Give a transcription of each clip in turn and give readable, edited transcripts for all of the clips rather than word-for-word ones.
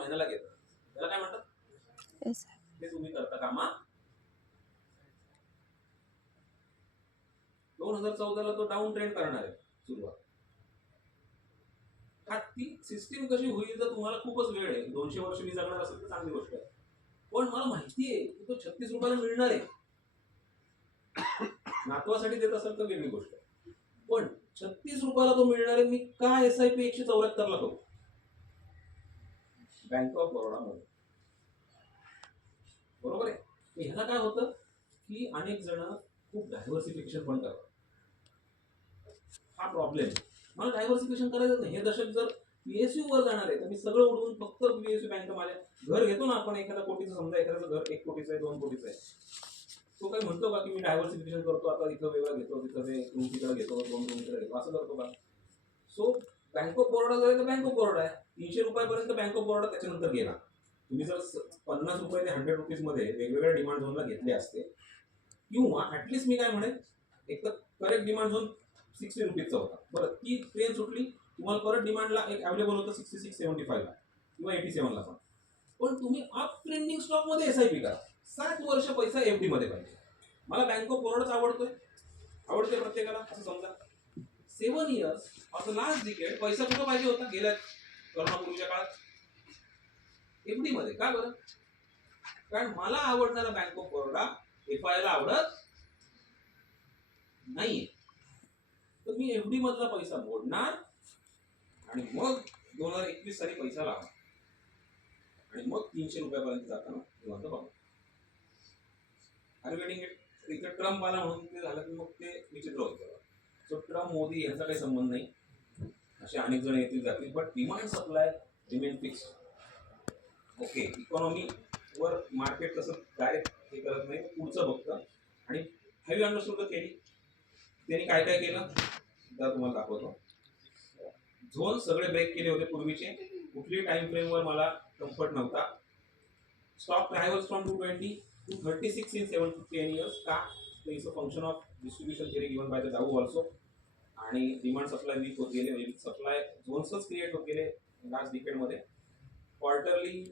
महिन्याला घेतात, त्याला काय म्हणतात? ते तुम्ही करता कामा 2014ला तो डाऊन ट्रेंड करणार आहे सुरुवात. हा ती सिस्टीम कशी होईल तर तुम्हाला खूपच वेळ आहे, 200 वर्ष मी जगणार असेल तर चांगली गोष्ट आहे, पण मला माहिती आहे की तो 36 रुपयाला मिळणार आहे. नातवासाठी देत असेल तर वेगळी गोष्ट आहे, पण 36 रुपयाला तो मिळणार आहे. मी का SIP 174ला करू बँक ऑफ बरोडा मध्ये? बरोबर आहे. ह्याला काय होतं की अनेक जण खूप डायव्हर्सिफिकेशन पण करतात. हा प्रॉब्लेम. मला डायव्हर्सिफिकेशन करायचं नाही. हे दशक जर PSU वर जाणार आहे तर मी सगळं उडवून फक्त PSU बँक माझ्या घर घेतो ना आपण, एखादा कोटीचं, समजा एखाद्याचं घर 1 कोटीचं आहे, 2 कोटीचं आहे, तो काही म्हणतो का की मी डायव्हर्सिफिकेशन करतो, आता इथं वेगळं घेतो, तिथं ते रूम तिकडे घेतो, 2 रूम तिकडे घेतो, असं करतो का? सो बँक ऑफ बरोडा जर तर बँक ऑफ बरोडा आहे, 300 रुपयापर्यंत बँक ऑफ बरोडा, त्याच्यानंतर गेला. तुम्ही जर 50 रुपये ते 100 रुपीज मध्ये वेगवेगळ्या डिमांड झोनला घेतले असते, किंवा ऍटलीस्ट मी काय म्हणेन, एक तर करेक्ट डिमांड झोन 60 रुपीजचा होता, बरं ती ट्रेन सुटली, तुम्हाला परत डिमांडला एक अवेलेबल होतं 66, 75 ला किंवा 87 ला पण तुम्ही अप ट्रेंडिंग स्टॉक मध्ये SIP करा. 60 वर्ष पैसा FD मध्ये पाहिजे. मला बँक ऑफ बरोडाच आवडते प्रत्येकाला, असं समजा. 7 years of the last decade पैसा कुठं पाहिजे होता गेल्या करोनापूर्वीच्या काळात? FD मध्ये. का बरं? कारण मला आवडणारा बँक ऑफ बरोडा FI ला आवडत नाहीये, तर मी FD मधला पैसा मोडणार आणि मग 2021 साली पैसा लावणार आणि मग 300 रुपयापर्यंत जाताना निवांत बघा. Are getting it? इथे ट्रम्प आला म्हणून ते झालं की मग ते विचित्र होतं. सो ट्रम्प मोदी यांचा काही संबंध नाही, असे अनेक जण येतील जातील, but demand supply remain fix. Okay, economy वर मार्केट कसं डायरेक्ट हे करत नाही, पुढचं बघतं. आणि have you understood the theory? त्यांनी काय काय केलं तर तुम्हाला दाखवतो. झोन सगळे ब्रेक केले होते पूर्वीचे, कुठली टाइम फ्रेम वर मला कम्फर्ट नव्हता. Stock travels from 220 to 36 in 7 to 10 years. का? तर is a function of distribution theory given by the Dow also. आणि डिमांड सप्लाय वीक होत गेले, म्हणजे सप्लाय झोन्सच क्रिएट होत गेले लास्ट डिकेड मध्ये. Quarterly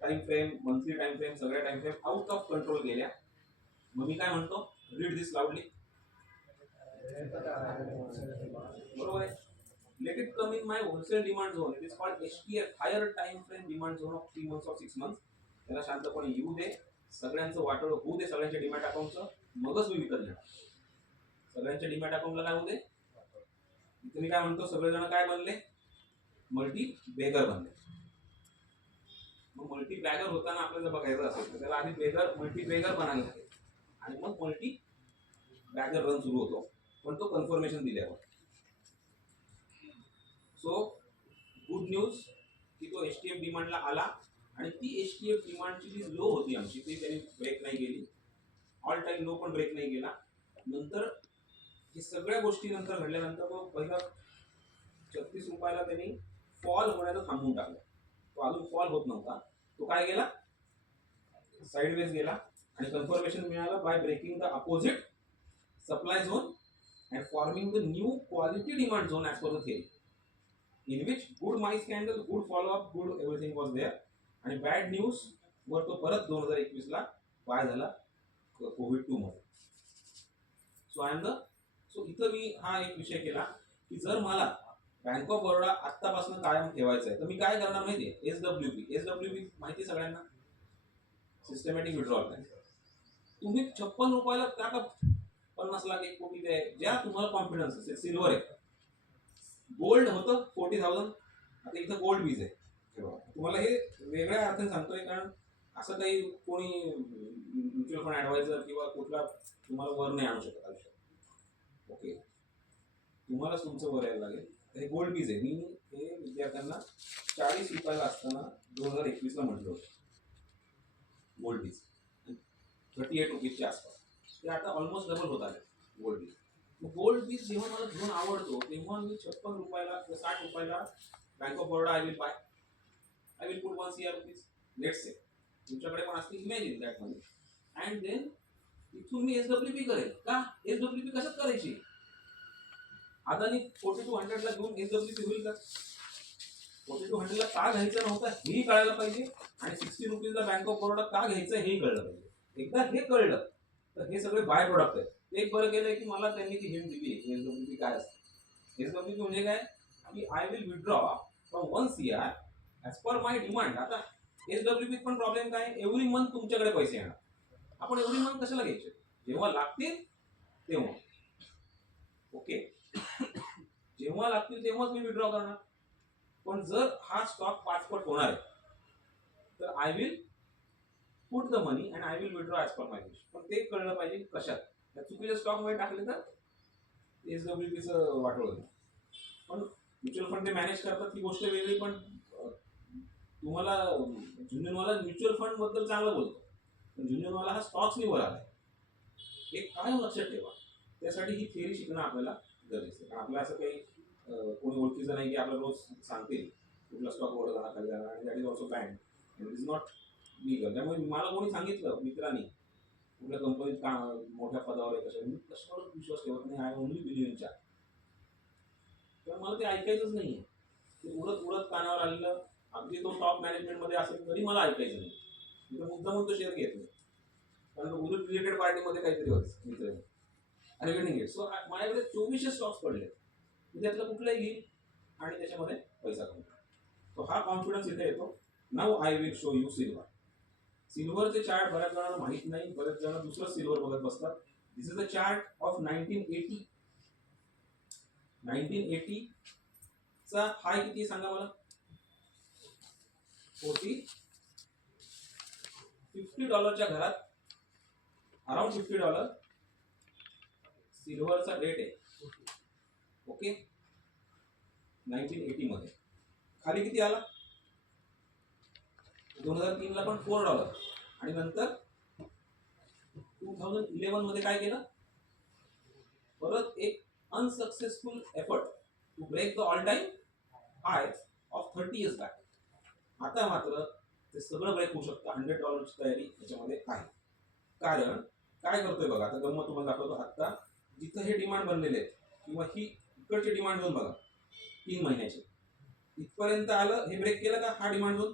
time frame, monthly time frame, सगळ्या time frame out of control गेल्या. मग मी काय म्हणतो, रीड दिस लाऊडली. बरोबर आहे. Let it come in my wholesale demand zone. It is called HTF, higher time frame demand zone of 3 months or 6 months. त्याला शांतपणे येऊ दे, सगळ्यांचं वाटोळं होऊ दे, सगळ्यांच्या डिमॅट अकाउंटचं, मगच मी विकत घेणार. सगळ्यांच्या डिमॅट अकाउंटला काय होऊ दे. इथे मी काय म्हणतो, सगळेजण काय बनले? मल्टी बेगर बनले. मग मल्टी बॅगर होताना आपल्याला बघायचं असेल तर त्याला आधी बेगर, मल्टी बेगर बनायला लागेल आणि मग मल्टी बॅगर रन सुरू होतो, पण तो कन्फर्मेशन दिल्यावर. सो गुड न्यूज की तो HTF डिमांडला आला आणि ती HTF डिमांडची जी लो होती आमची ती त्यांनी ब्रेक नाही केली, ऑल टाइम लो पण ब्रेक नाही केला. नंतर हे सगळ्या गोष्टी नंतर घडल्यानंतर तो पहिला 36 रुपयाला त्यांनी फॉल होण्याचं थांबवून टाकलं. तो अजून फॉल होत नव्हता, तो काय गेला, साइडवेज गेला आणि कन्फर्मेशन मिळालं by breaking the opposite supply zone and forming the new quality demand zone as per the theory, in which good mice candle, good follow up, good everything was there. आणि bad news वर तो परत 2021 ला bye झाला COVID-2 मध्ये. So इथं मी हा एक विषय केला की जर मला बँक ऑफ बरोडा आत्तापासून कायम ठेवायचं आहे तर मी काय करणार माहितीये, SWP माहिती सगळ्यांना, सिस्टमॅटिक विड्रॉल बँक. तुम्ही 56 रुपयाला टाका, 50 लाख, 1 कोटी द्या, ज्या तुम्हाला कॉन्फिडन्स असेल. सिल्वर आहे, गोल्ड होतं 40,000, आता इथं गोल्ड बीज आहे. तुम्हाला हे वेगळ्या अर्थाने सांगतोय, कारण असं काही कोणी म्युच्युअल फंड ॲडवायझर किंवा कुठला तुम्हाला वर नाही आणू शकत आयुष्यात. ओके, तुम्हालाच तुमचं वर यायला लागेल. हे गोल्ड बीज आहे. मी हे विद्यार्थ्यांना 40 रुपयाला असताना 2021 ला म्हटलं होतं गोल्ड बीज, 38 रुपीजच्या आसपास. ते आता ऑलमोस्ट डबल होत आले गोल्ड बीज. गोल्ड बीज जेव्हा मला घेऊन आवडतो तेव्हा मी 56 रुपयाला किंवा 60 रुपयाला bank of Baroda I will put 1 CR rupees, let's say. तुमच्याकडे पण असते, imagine that money. And then इथून मी SWP करेल. का SWP कशात करायची? अदानी 40 to 100 ला घेऊन SWP होईल का? ₹42 का घ्यायचं नव्हतं हेही कळायला पाहिजे आणि ₹60 बँक ऑफ बरोडा का घ्यायचं हेही कळलं पाहिजे. एकदा हे कळलं तर हे सगळे बाय प्रोडक्ट आहेत. एक बरं केलंय की मला त्यांनी ती हिंट दिली एसडब्ल्यूपी काय असते. एसडब्ल्यूपी म्हणजे काय की I will withdraw from 1 CR as per my demand. आता एसडब्ल्यूपी पण प्रॉब्लेम काय, एव्हरी मंथ तुमच्याकडे पैसे येणार. आपण एव्हरी मंथ कशाला घ्यायचे, जेव्हा लागतील तेव्हा. ओके, जेव्हा लागतील तेव्हाच मी विथड्रॉ करणार. पण जर हा स्टॉक 5 पट होणार आहे तर I will put the money and I will withdraw as per my wish. पण ते कळलं पाहिजे कशात. त्या चुकीच्या स्टॉक मध्ये टाकले तर एसडब्ल्यूपीचं वाटोळ होतं. पण म्युच्युअल फंड ते मॅनेज करतात ही गोष्ट वेगळी. पण तुम्हाला जुनियरवाला म्युच्युअल फंड बद्दल चांगलं बोलतो, पण जुनियरवाला हा स्टॉक्स निवड आलाय. एक काय लक्षात ठेवा, त्यासाठी ही थिअरी शिकणं आपल्याला गरजेचं आहे. आपलं असं काही कोणी ओळखीचं नाही की आपल्याला रोज सांगतील कुठला स्टॉक वर जाणार खाली जाणार, आणि that is also band, it is not legal. त्यामुळे मला कोणी सांगितलं मित्रांनी कुठल्या कंपनीत का मोठ्या पदावर आहे कशा, मी कशावर विश्वास ठेवत नाही. I only believe in chart. तर मला ते ऐकायचंच नाहीये. ते उडत उडत कानावर आलेलं, अगदी तो टॉप मॅनेजमेंटमध्ये असेल तरी मला ऐकायचं नाही. मी तर मुद्दामून तो शेअर घेत नाही, कारण उलट रिलेटेड पार्टीमध्ये काहीतरी होतं मित्र आणि वेटिंग घेत. सो माझ्याकडे 2400 स्टॉक्स पडले, मी त्यातलं कुठलंही घेईल आणि त्याच्यामध्ये पैसा कमवतो. तो हा कॉन्फिडन्स इथे येतो. Now I will show you silver. सिल्वरचे चार्ट बऱ्याच जणांना माहित नाही, बरेच जण दुसरं सिल्वर बघत बसतात. दिस इज द चार्ट ऑफ 1980. 1980 चा हाय किती सांगा मला. $50च्या घरात, अराउंड $50 सिल्वरचा रेट आहे. ओके, 1980 मध्ये. खाली किती आला 2003 ला पण $4. आणि नंतर 2011 मध्ये काय केलं, परत एक unsuccessful effort to break the all time high of 30 years back. आता मात्र ते सगळं ब्रेक होऊ शकतं. $100ची तयारी त्याच्यामध्ये आहे. कारण काय करतोय बघा, आता गंमत तुम्हाला दाखवतो. आता जिथं हे डिमांड बनलेले आहेत किंवा ही इकडची डिमांड झोन बघा 3 महिन्याची, इथपर्यंत आलं, हे ब्रेक केलं का, हा डिमांड झोन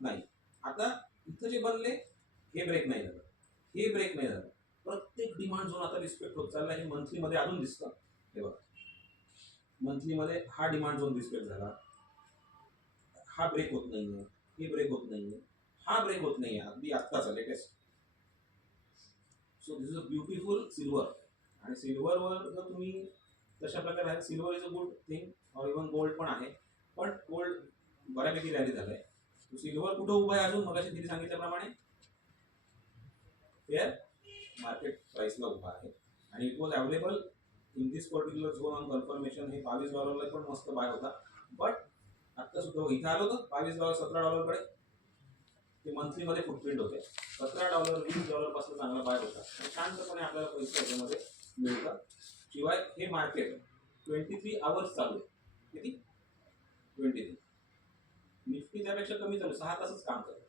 नाही. आता इथं जे बनले हे ब्रेक नाही झालं, हे ब्रेक नाही झालं. प्रत्येक डिमांड झोन आता रिस्पेक्ट होत चालला. हे मंथली मध्ये अजून दिसतं. हे बघा, मंथली मध्ये हा डिमांड झोन रिस्पेक्ट झाला, हा ब्रेक होत नाहीये, हे ब्रेक होत नाहीये, हा ब्रेक होत नाहीये, अगदी आत्ताचा latest. So this is a beautiful silver. आणि सिल्वरवर जर तुम्ही तशा प्रकारे आहे, silver is a good thing. और इव्हन गोल्ड पण आहे, पण गोल्ड बऱ्यापैकी रॅली झालाय. सिल्वर कुठं उभं आहे अजून, मगाशी तिने सांगितल्याप्रमाणे फेअर मार्केट प्राइसला उभा आहे. आणि it was available in this particular zone on confirmation. हे $22 पण मस्त बाय होता. बट आता सुद्धा इथं आलो तर $22 $17 कडे ते मंथली मध्ये फुटप्रिंट होते. $17 $20 पासून चांगला बाय होता आणि शांतपणे आपल्याला पैसे याच्यामध्ये मिळतात. शिवाय हे मार्केट 23 आवर्स चालू आहे. किती 23. निफ्टी त्यापेक्षा कमी चालू, 6 तासच काम करतो.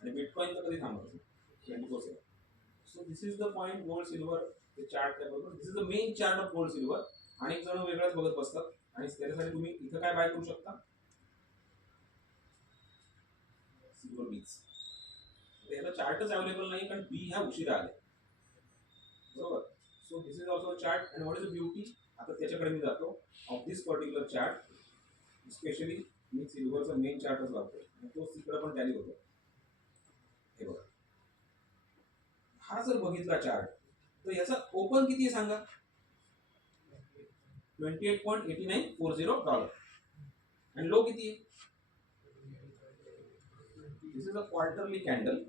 आणि बिटकॉइन तर कधी थांबत 24/7. So this is the point. Gold silver ते चार्ट त्याबरोबर, this is the main chart of gold silver. अनेक जण वेगळंच बघत बसतात आणि त्याच्यासाठी तुम्ही इथं काय बाय करू शकता, सिल्वर बीज. याला चार्टच अवेलेबल नाही, कारण बी ह्या उशिरा आले, बरोबर. So this is also chart. And what is the beauty, आता त्याच्याकडे मी जातो of this particular chart. Specially मी सिल्वरचा मेन चार्टच लावतो आणि तो तिकडे पण टॅली होतो. हे बघा, हा जर बघितला चार्ट तर याचा ओपन किती आहे सांगा, $28.8940. आणि लो किती आहे, this is a quarterly candle.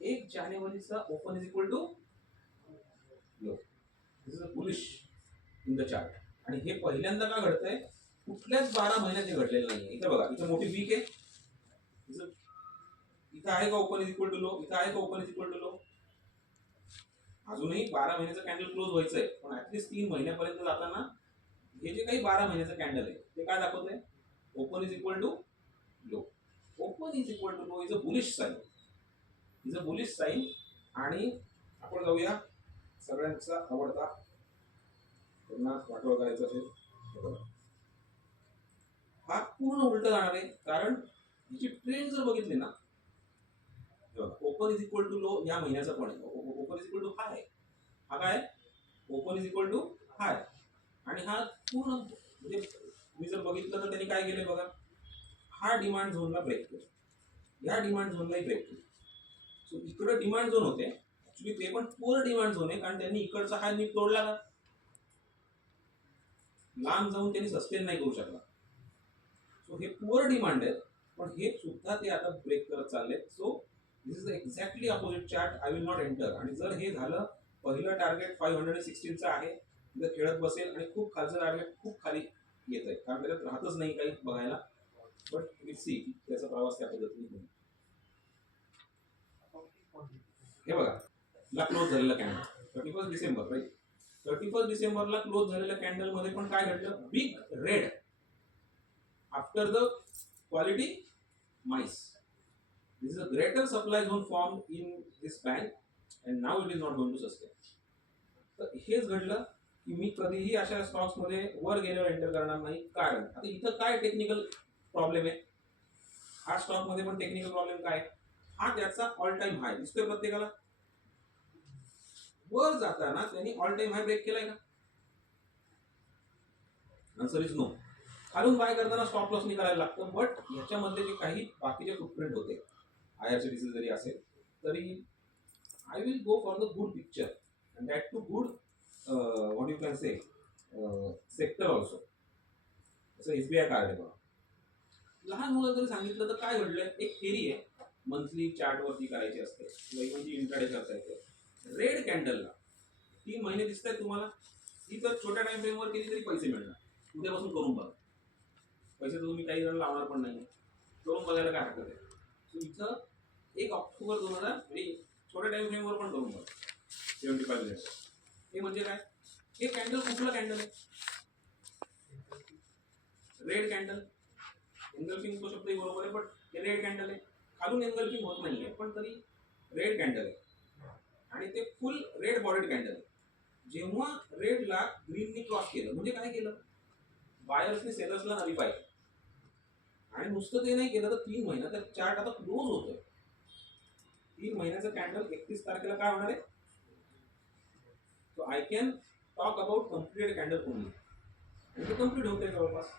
1 जानेवारीचा open is equal to low. This is a bullish in the chart. आणि हे पहिल्यांदा का घडतंय, कुठल्याच 12 महिन्यात हे घडलेलं नाहीये. इथं बघा, इथं मोठी वीक आहे, इथं आहे का open is equal to low, इथं आहे का open is equal to low. अजूनही 12 महिन्याचं कॅन्डल क्लोज व्हायचंय, पण ऍटलीस्ट 3 महिन्यापर्यंत जाताना हे जे काही 12 महिन्याचं कॅन्डल आहे ते काय दाखवतंय, open is equal to low. Open is equal to low is a bullish sign, is a bullish sign. आणि आपण जाऊया सगळ्यांचा आवडता, पुन्हा वाटोळ करायचं असेल हा पूर्ण उलट जाणार आहे, कारण हिची ट्रेंड जर बघितली ना, open is equal to low या महिन्याचा पण आहे, open is equal to high, हा काय open is equal to high, आणि हा पूर्ण म्हणजे मी जर बघितलं तर त्यांनी काय केलंय बघा, हा डिमांड झोनला ब्रेक केला, या डिमांड झोनलाही ब्रेक केला. सो इकडे डिमांड झोन होते, ऍक्च्युली ते पण पूर्ण डिमांड झोन आहे, कारण त्यांनी इकडचा हा नीट तोडला ना, लांब जाऊन त्यांनी सस्टेन नाही करू शकला. सो हे पुअर डिमांड आहे, पण हे सुद्धा ते आता ब्रेक करत चालले. So this is exactly opposite chart, I will not enter. आणि जर हे झालं, पहिलं टार्गेट 516चं आहे, जर खेळत बसेल आणि खूप खालचं टार्गेट खूप खाली येत आहे, कारण त्याच्यात राहतच नाही काही बघायला. बट विल सी त्याचा प्रवास त्या पद्धतीने होईल. हे बघा, ला क्लोज झालेला कॅन्डल 31 डिसेंबर, राईट. 31 डिसेंबरला क्लोज झालेल्या कॅन्डल मध्ये पण काय घडलं, big red after the quality mice. This is a greater supply zone formed in this band and now it is not going to sustain. तर हेच घडलं की मी कधीही अशा स्टॉक्स मध्ये वर गेल्यावर एंटर करणार नाही, कारण आता इथं काय टेक्निकल प्रॉब्लेम आहे, हा स्टॉक मध्ये पण टेक्निकल प्रॉब्लेम काय, हा त्याचा ऑल टाइम हाय दिसतोय प्रत्येकाला, वर जाताना त्यांनी ऑल टाइम हाय ब्रेक केलाय का, आन्सर इज नो. खालून बाय करताना स्टॉप लॉस करायला लागतं, बट ह्याच्यामध्ये जे काही बाकीचे फुटप्रिंट होते, IRCTC जरी असेल तरी I will go for the good picture and that to good what you can say sector also. जसं SBI कार्ड आहे बघा, लहान मुलं जरी सांगितलं तर काय घडलंय, एक थेरी आहे, मंथली चार्टवरती करायची असते किंवा इव्हन जी इंट्राडे करता येते. रेड कॅन्डलला 3 महिने दिसत आहेत तुम्हाला, ही तर छोट्या टाइम फ्रेमवर केली तरी पैसे मिळणार. उद्यापासून करून बघा, पैसे तर तुम्ही काही जण लावणार पण नाही, करून बघायला काय हरकत आहे. सो इथं 1 ऑक्टोबर 2000 म्हणजे छोट्या टाइम फ्रेमवर पण करून बघा, 75 मिनिट. हे म्हणजे काय, हे कॅन्डल कुठलं कॅन्डल आहे, रेड कॅन्डल. एंगल्फिंग तो शब्दही बरोबर आहे, पण हे रेड कॅन्डल आहे, खालून एंगल्फिंग होत नाहीये पण तरी रेड कॅन्डल आहे, आणि ते फुल रेड बॉडीड कॅन्डल आहे. जेव्हा रेडला ग्रीननी क्रॉस केलं म्हणजे काय केलं, बायर्सने सेलर्सला नलिफाय केलं, आणि नुसतं ते नाही केलं तर 3 महिना तर चार्ट आता क्लोज होतोय. 3 महिन्याचं कॅन्डल 31 तारखेला काय होणार आहे, so I can talk about completed candle only, आणि ते कम्प्लीट होते जवळपास.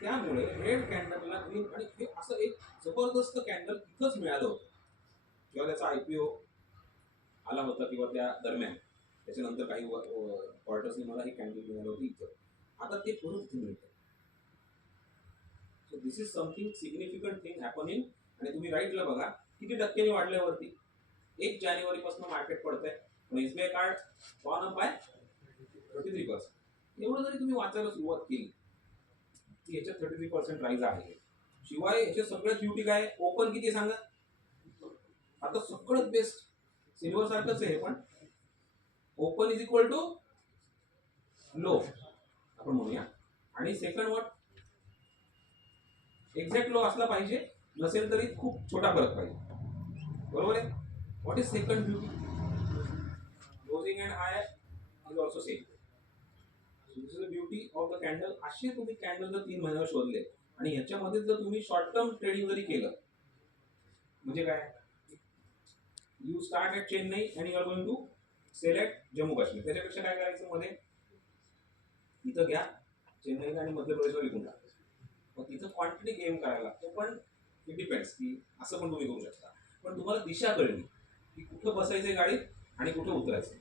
त्यामुळे रेड कॅन्डलला ग्रीन, आणि हे असं एक जबरदस्त कॅन्डल इथंच मिळालं होतं जेव्हा त्याचा IPO आला होता, किंवा त्या दरम्यान त्याच्यानंतर काही क्वार्टर्सनी मला हे कॅन्डल मिळालं होतं इथं. आता ते परत इथे मिळतं. So this is something significant thing happening. आणि तुम्ही राईटला बघा किती टक्क्यांनी वाढल्यावरती 1 जानेवारीपासून मार्केट पडतंय, पण SBI card gone up by 33%. एवढं जरी तुम्ही वाचायला सुरुवात केली की याच्यात 33% राईज आहे, शिवाय याचे सगळ्यात ब्युटी काय, ओपन किती सांगा, आता सगळ्यात बेस्ट सिल्वर सारखंच आहे, पण open is equal to low आपण म्हणूया, आणि सेकंड वॉट एक्झॅक्ट लो असला पाहिजे, नसेल तरी खूप छोटा फरक पाहिजे, बरोबर आहे. What is second beauty, closing and hi is also same. This is the beauty of the candle. असे तुम्ही कॅन्डल जर 3 महिन्यावर शोधले, आणि ह्याच्यामध्ये जर तुम्ही शॉर्ट टर्म ट्रेडिंग जरी केलं, म्हणजे काय, you start at Chennai and you are going to sell at Jammu Kashmir. त्याच्यापेक्षा काय करायचं, मध्ये इथं घ्या चेन्नईला आणि मध्य प्रदेशला विकून टाका, मग तिथं क्वांटिटी गेम करायला लागतो. पण इट डिपेंड्स की असं पण तुम्ही करू शकता, पण तुम्हाला दिशा कळली की कुठं बसायचं गाडीत आणि कुठं उतरायचं.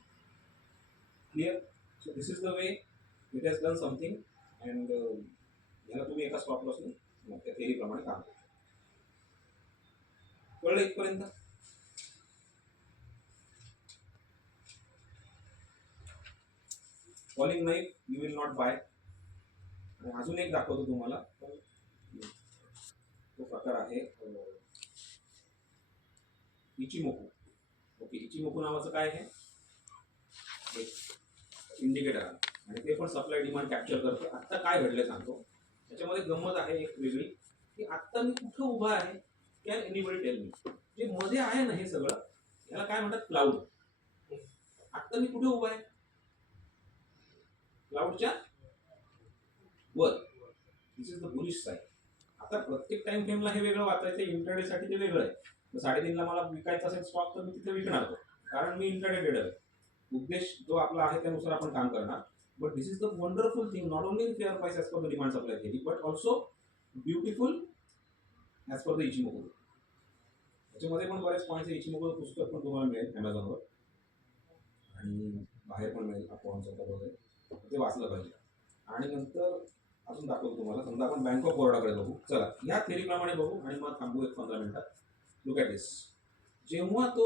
Clear. So this is the way it has done something, and ह्याला तुम्ही एका स्टॉप लॉसने त्या थेरीप्रमाणे काम करू. कळलं इथपर्यंत. Falling knife you will not buy. आणि अजून एक दाखवतो तुम्हाला, तो प्रकार आहे इचिमोकू. ओके, इचिमोकू नावाचं काय आहे, एक इंडिकेटर आहे, आणि ते पण सप्लाय डिमांड कॅप्चर करतं. आत्ता काय घडलं सांगतो. त्याच्यामध्ये गंमत आहे एक वेगळी, की आत्ता मी कुठं उभा आहे, कॅन एनीबडी टेल मी. जे मध्ये आहे ना हे सगळं, याला काय म्हणतात, क्लाउड. आत्ता मी कुठे उभा आहे, क्लाउडच्या वर. दिस इज द बुलिश साईड. आता प्रत्येक टाइम फ्रेमला हे वेगळं वाचायचं, इंटरडे साठी ते वेगळं आहे. 3:30ला मला विकायचा असेल स्टॉक तर मी तिथे विकणार तो, कारण मी इंटरडे ट्रेडर आहे. उद्देश जो आपला आहे त्यानुसार आपण काम करणार. But this is the wonderful thing, not only fair price as per the demand supply theory, but also beautiful as per the Ichimoku. त्याच्यामध्ये पण बरेच पॉईंट्स आहे. इचिमोको पुस्तक पण तुम्हाला मिळेल ॲमेझॉनवर आणि बाहेर पण मिळेल अकाउंट वगैरे, ते वाचलं पाहिजे. आणि नंतर अजून दाखवतो तुम्हाला. समजा आपण बँक ऑफ बरोडाकडे बघू. चला या थेरीप्रमाणे बघू आणि मग थांबू 15 मिनिटात. लुक ॲट दिस. जेव्हा तो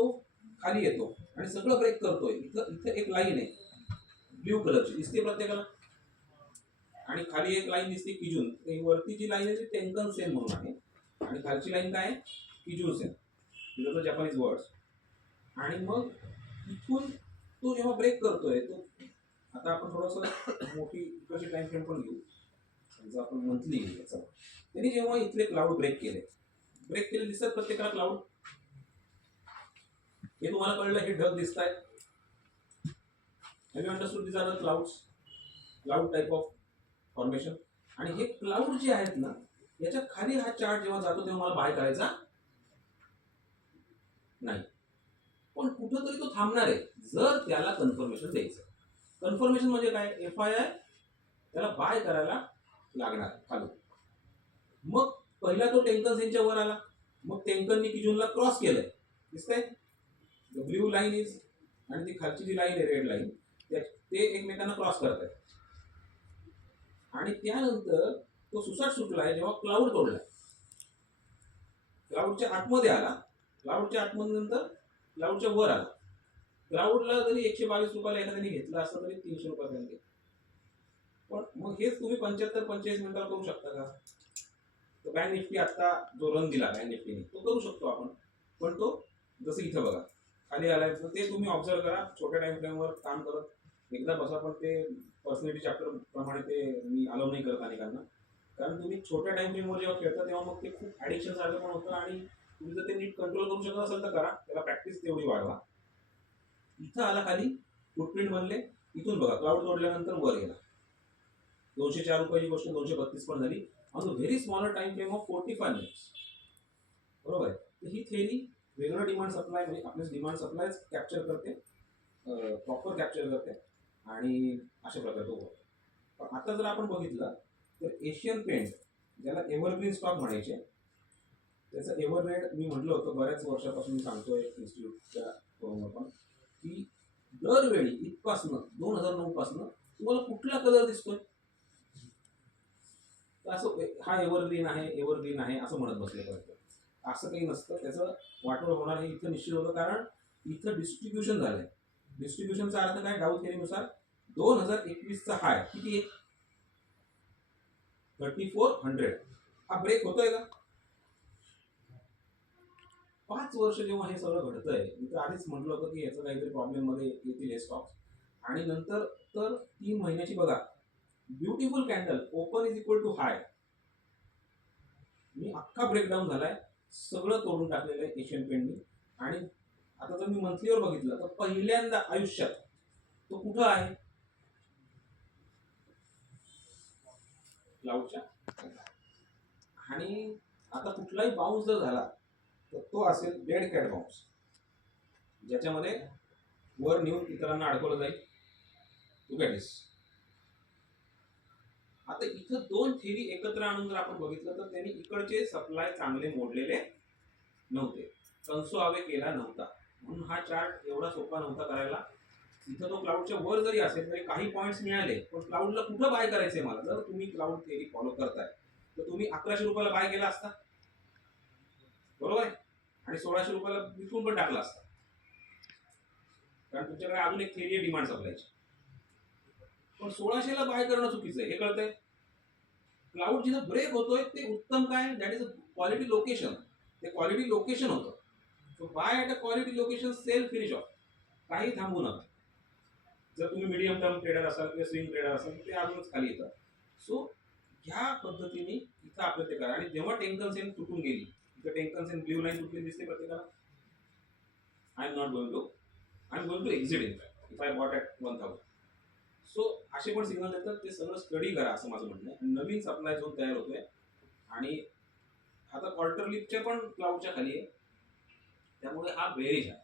खाली येतो आणि सगळं ब्रेक करतोय, इथं इथं एक लाईन आहे ब्ल्यू कलरची, दिसते प्रत्येकाला, आणि खाली एक लाईन दिसते किजून. वरती जी लाईन आहे ती टेंकन सेन म्हणून आहे, आणि खालची लाईन काय आहे, किजून सेन. दिस द जपानीज वर्ड्स. आणि मग इथून तो जेव्हा ब्रेक करतोय, तो आता आपण थोडंसं मोठी इकडची टाइम फ्रेम पण घेऊ. समजा आपण मंथली घेऊ. त्यांनी जेव्हा इथले क्लाउड ब्रेक केले दिसतात प्रत्येकाला क्लाउड. हे तुम्हाला कळलं, हे ढग दिसत आहेत. Have you understood this are the cloud type of formation. आणि हे क्लाउड जे आहेत ना, याच्या खाली हा चार्ट जेव्हा जातो तेव्हा मला बाय करायचा नाही, पण कुठंतरी तो थांबणार आहे जर त्याला कन्फर्मेशन द्यायचं. कन्फर्मेशन म्हणजे काय, FII त्याला बाय करायला लागणार खाली. मग पहिला तो टेंकन सेनच्या वर आला, मग टेंकननी किजूनला क्रॉस केलंय, दिसतंय द ब्ल्यू लाईन इज, आणि ती खालची जी लाईन आहे रेड लाईन, ते एकमेकांना क्रॉस करत आहेत. आणि त्यानंतर तो सुसाट सुटलाय जेव्हा क्लाउड तोडलाय, क्लाउडच्या आतमध्ये आला, क्लाउडच्या आतमध्ये नंतर क्लाउडच्या वर आला. क्लाउडला जरी 122 रुपयाला एखाद्याने घेतला असतं तरी 300 रुपयापर्यंत गेला. पण मग हेच तुम्ही 45 मिनिटाला करू शकता का? तो बँक निफ्टी आता जो रन दिला बँक निफ्टीने तो करू शकतो आपण, पण तो जसं इथं बघा खाली आलाय, तर ते तुम्ही ऑब्झर्व करा. छोट्या टाइम फ्रेमवर काम करत एकदा बसा, पण ते पर्सनॅलिटी चॅप्टर प्रमाणे ते मी अलाव नाही करत अनेकांना, कारण तुम्ही छोट्या टाइम फ्रेमवर जेव्हा खेळता तेव्हा मग ते खूप ॲडिक्शन सारखं पण होतं. आणि तुम्ही जर ते नीट कंट्रोल करू शकत असेल तर करा, त्याला प्रॅक्टिस तेवढी वाढवा. इथं आला खाली, फुटप्रिंट बनले, इथून बघा क्लाउड तोडल्यानंतर वर गेला. 204 रुपयाची गोष्ट 232 पण झाली on a very smaller time frame of 45 minutes. बरोबर आहे. तर ही थेरी वेगळं डिमांड सप्लाय, म्हणजे आपले डिमांड सप्लायच कॅप्चर करते, प्रॉपर कॅप्चर करते, आणि अशा प्रकारे तो होतो. पण आता जर आपण बघितलं तर एशियन पेंट, ज्याला एव्हरग्रीन स्टॉक म्हणायचे, त्याचं एव्हररेड मी म्हटलं होतं बऱ्याच वर्षापासून सांगतोय इन्स्टिट्यूटच्या फोरमवर पण, की दरवेळी इथपासनं 2009 पासनं तुम्हाला कुठला कलर दिसतोय, असं हा एव्हरग्रीन आहे असं म्हणत बसले पाहिजे. असं काही नसतं. त्याचं वाटोळ होणार हे इथं निश्चित होतं, कारण इथं डिस्ट्रीब्युशन झालंय. डिस्ट्रीब्युशनचा अर्थ काय, डाऊ थेरीनुसार 2021चा हाय किती आहे, 3400. हा ब्रेक होतोय का? 5 वर्ष जेव्हा हे सगळं घडतंय, मी तर आधीच म्हटलं होतं की याचं काहीतरी प्रॉब्लेम मध्ये येतील हे स्टॉक्स. आणि नंतर तर 3 महिन्याची बघा, beautiful candle, open is equal to high. मी अख्खा ब्रेकडाऊन झालाय, सगळं तोडून टाकलेलं आहे एशियन पेंटनी. आणि आता जर मी मंथलीवर बघितलं तर पहिल्यांदा आयुष्यात तो कुठं आहे, क्लाउडच्या. आणि आता कुठलाही बाउन्स जर झाला तर तो असेल डेड कॅट बाउन्स, ज्याच्यामध्ये वर नेऊन इतरांना अडकवलं जाईल. लुक ॲट दिस. आता इथं 2 थेरी एकत्र आणून जर आपण बघितलं तर त्यांनी इकडचे सप्लाय चांगले मोडलेले नव्हते, कन्सोआवे केला नव्हता, म्हणून हा चार्ट एवढा सोपा नव्हता करायला. इथं तो क्लाउडच्या वर जरी असेल तरी काही पॉईंट्स मिळाले, पण क्लाउडला कुठं बाय करायचंय मला, जर तुम्ही क्लाउड थेरी फॉलो करताय तर तुम्ही 1100 रुपयाला बाय केला असता, बरोबर आहे, आणि 1600 रुपयाला विकून पण टाकला असता, कारण तुमच्याकडे अजून एक थेरी आहे डिमांड सप्लायची. पण 1600ला बाय करणं चुकीचं आहे, हे कळतंय. क्लाउड जिथं ब्रेक होतोय ते उत्तम काय, that is a quality location. ते क्वालिटी लोकेशन होतं. So buy at a quality location, sell, finish off, काही थांबू नका. जर तुम्ही मीडियम टर्म ट्रेडर असाल किंवा स्विंग ट्रेडर असाल तर ते अजूनच खाली येतं. सो ह्या पद्धतीने इथं आपलं ते करा. आणि जेव्हा टेंकन सेन तुटून गेली, इथं टेंकन सेन ब्ल्यू लाईन तुटली दिसते प्रत्येकाला. I am going to exit in fact if I bought at 1000. So असे पण सिग्नल देतात, ते सगळं स्टडी करा असं माझं म्हणणं आहे. नवीन सप्लाय झोन तयार होतोय आणि आता क्वार्टरलीचे पण क्लाउडच्या खाली आहे, त्यामुळे हा बेरिश आहे.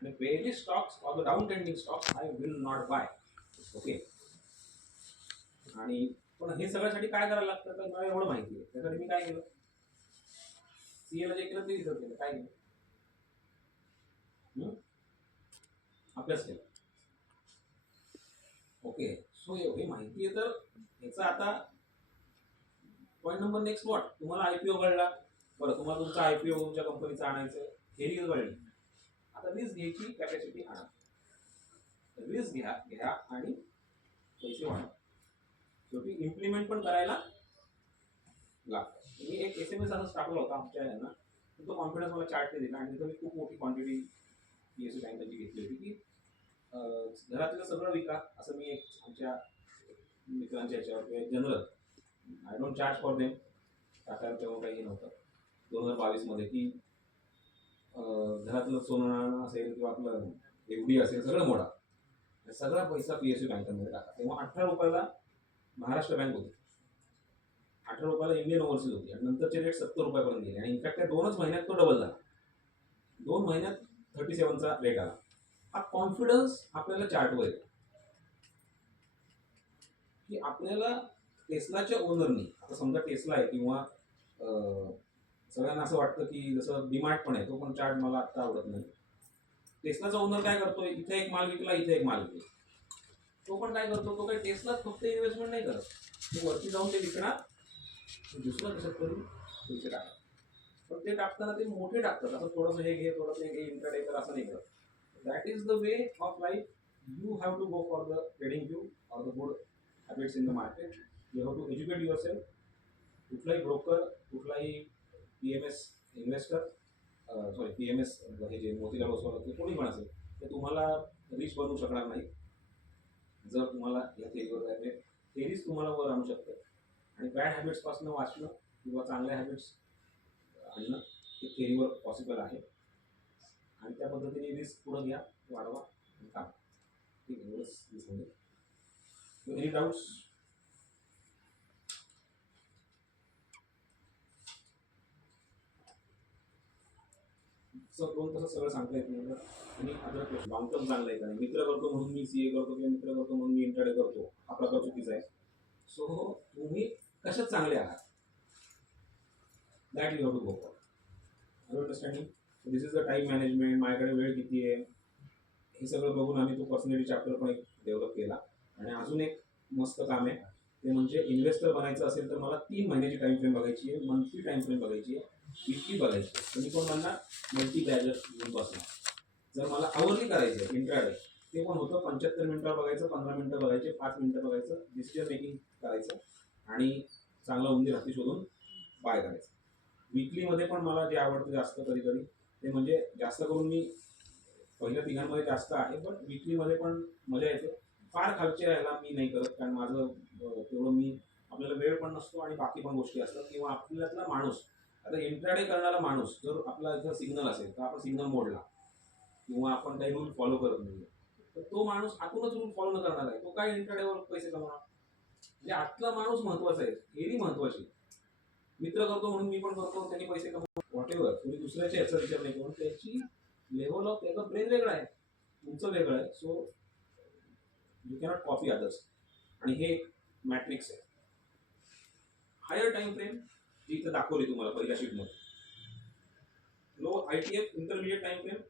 आणि bearish stocks or the down trending stocks I will not buy. Okay. आणि पण हे सगळ्यासाठी काय करायला लागतं तर मला एवढं माहिती आहे. त्यासाठी मी काय केलं, सीएला जे केलं ते रिझर्व केलं. काय केलं, अभ्यास केला. ओके. सो एवढी माहिती आहे तर याचा आता पॉईंट नंबर नेक्स्ट व्हॉट, तुम्हाला आयपीओ कळला, बरं तुम्हाला तुमचा आयपीओ तुमच्या कंपनीचा आणायचं, हे रिस्क कळली. आता रिस्क घ्यायची कॅपॅसिटी आणा, रिस्क घ्या आणि पैसे वाढवा. शेवटी इम्प्लिमेंट पण करायला लागतं. मी एक SMS असंच टाकला होता आमच्या यांना, तो कॉन्फिडन्स मला चार्ट दिला आणि तिथं मी खूप मोठी क्वांटिटी PSU बँकांची घेतली होती की घरातलं सगळं विका, असं मी एक आमच्या मित्रांच्या ह्याच्यावर general, I don't charge for them, टाकायला तेव्हा काही नव्हतं 2022 मध्ये की घरातलं सोनं असेल किंवा आपलं FD असेल सगळं मोडा, सगळा पैसा PSU बँकांमध्ये टाका. तेव्हा 18 रुपयाला महाराष्ट्र बँक होती, 18 रुपयाला इंडियन ओव्हरसीज होती आणि नंतरचे रेट 70 रुपयापर्यंत गेले आणि इनफॅक्ट त्या 2च महिन्यात तो डबल झाला. 2 महिन्यात 37चा रेट आला. हा कॉन्फिडन्स आपल्याला चार्टवर येतो की आपल्याला टेस्लाच्या ओनरनी, आता समजा टेस्ला आहे किंवा सगळ्यांना असं वाटतं की जसं डीमार्ट पण आहे, तो पण चार्ट मला आता आवडत नाही. टेस्लाचा ओनर काय करतोय, इथे एक माल विकला, इथे एक माल विकला, तो पण काय करतो, तो काही टेस्लात फक्त इन्व्हेस्टमेंट नाही करत, तो वरती जाऊन ते विकणार, दुसरं कसं करून पैसे टाकतात. पण ते टाकताना ते मोठे टाकतात, असं थोडंसं हे घे थोडंसं हे घे इंट्राडे कर असं नाही करत. That is the way of life. You have to go for the trading view or the good habits in the market. You have to educate yourself. कुठलाही ब्रोकर, कुठलाही PMS इन्व्हेस्टर, सॉरी PMS हे जे मोतीलाल ओसवाल ते कोणी पण असेल, ते तुम्हाला रिच बनवू शकणार नाही जर तुम्हाला या थेरीवर जायचे. थेरीज तुम्हाला वर आणू शकते आणि बॅड हॅबिट्सपासून वाचणं किंवा चांगल्या हॅबिट्स आणणं हे थेरीवर पॉसिबल आहे. आणि त्या पद्धतीने रिस्क पुढं घ्या, वाढवा आणि काम. ठीक आहे, एवढंच मी सांगेन. Any doubts? दोन तसं सगळं सांगता येत नाही. आणि अदर क्वेश्चन, लॉंग टर्म चांगलं आहे का नाही, मित्र करतो म्हणून मी CA करतो किंवा मित्र करतो म्हणून मी इंट्राडे करतो, हा प्रकार चुकीचा आहे. सो तुम्ही कशात चांगले आहात, that you have to go for. I understanding. This is the time management, माझ्याकडे वेळ किती आहे, हे सगळं बघून आम्ही तो पर्सनॅलिटी चॅप्टर पण एक डेव्हलप केला. आणि अजून एक मस्त काम आहे, ते म्हणजे इन्व्हेस्टर बनायचं असेल तर मला 3 महिन्याची टाइम फ्रेम बघायची आहे, मंथली टाइम फ्रेम बघायची आहे, वीकली बघायची आहे. तुम्ही कोण म्हणणार मल्टी बॅगर घेऊन बसणार. जर मला आवरली करायचं आहे इंट्राडे, ते पण होतं 75 मिनिटं बघायचं, 15 मिनिटं बघायचे, 5 मिनिटं बघायचं, डिसिजन मेकिंग करायचं आणि चांगला उंदीर हाती शोधून बाय करायचं. वीकलीमध्ये पण मला जे आवडतं जास्त कधी कधी ते म्हणजे जास्त करून मी पहिल्या तिघांमध्ये जास्त आहे, बट वीकलीमध्ये पण मजा येते. फार खालचे राहायला मी नाही करत, कारण माझं तेवढं मी आपल्याला वेळ पण नसतो आणि बाकी पण गोष्टी असतात. किंवा आपल्यातला माणूस, आता इंट्राडे करणारा माणूस जर आपला जर सिग्नल असेल तर आपण सिग्नल मोडला किंवा आपण काही रूल फॉलो करत नाही, तर तो माणूस आतूनच रूल फॉलो न करणार आहे, तो काय इंट्राडेवर पैसे कमवणार. म्हणजे आतला माणूस महत्वाचा आहे, थेरी महत्वाची. मित्र करतो म्हणून मी पण करतो, त्यांनी पैसे कमवतो, व्हॉट एव्हर. तुम्ही दुसऱ्याच्या याचा विचार नाही करून त्याची लेवल ऑफ त्याचं ब्रेन वेगळं आहे, तुमचं वेगळं आहे. So you cannot copy others. आणि हे एक मॅट्रिक्स आहे. हायर टाइम फ्रेम जी इथं दाखवली तुम्हाला पहिल्या शीटमध्ये, low ITF intermediate time frame,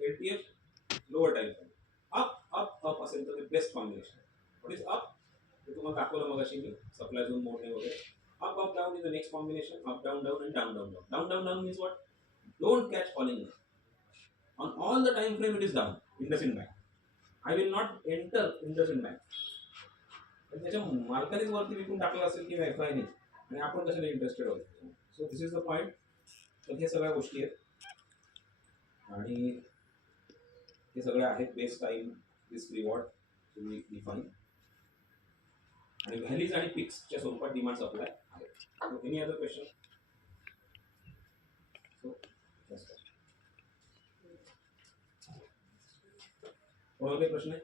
LTF lower time frame. Up up up असेल तर ते best combination. What is up, ते तुम्हाला दाखवलं मग अशी मी सप्लाय झोन मोडणे वगैरे. Up, up, down is the next combination. Up, down, down, and down, down, down. Down, down, down means what? Don't catch falling. On all the time frame, it is down. IndusInd Bank. I will not enter IndusInd Bank. पण त्याच्या मालकानेच वरती विकून टाकला असेल किंवा FI ने, आणि आपण कशाला इंटरेस्टेड आहोत. So this is the point. तर हे सगळ्या गोष्टी आहेत आणि हे सगळ्या आहेत बेस्ट टाईम रिस्क रिवॉर्ड तुम्ही डिफाईन आणि व्हॅलीज आणि पिक्सच्या स्वरूपात डिमांड सप्लाय आहे. Any other question? कोणाला काही प्रश्न आहे?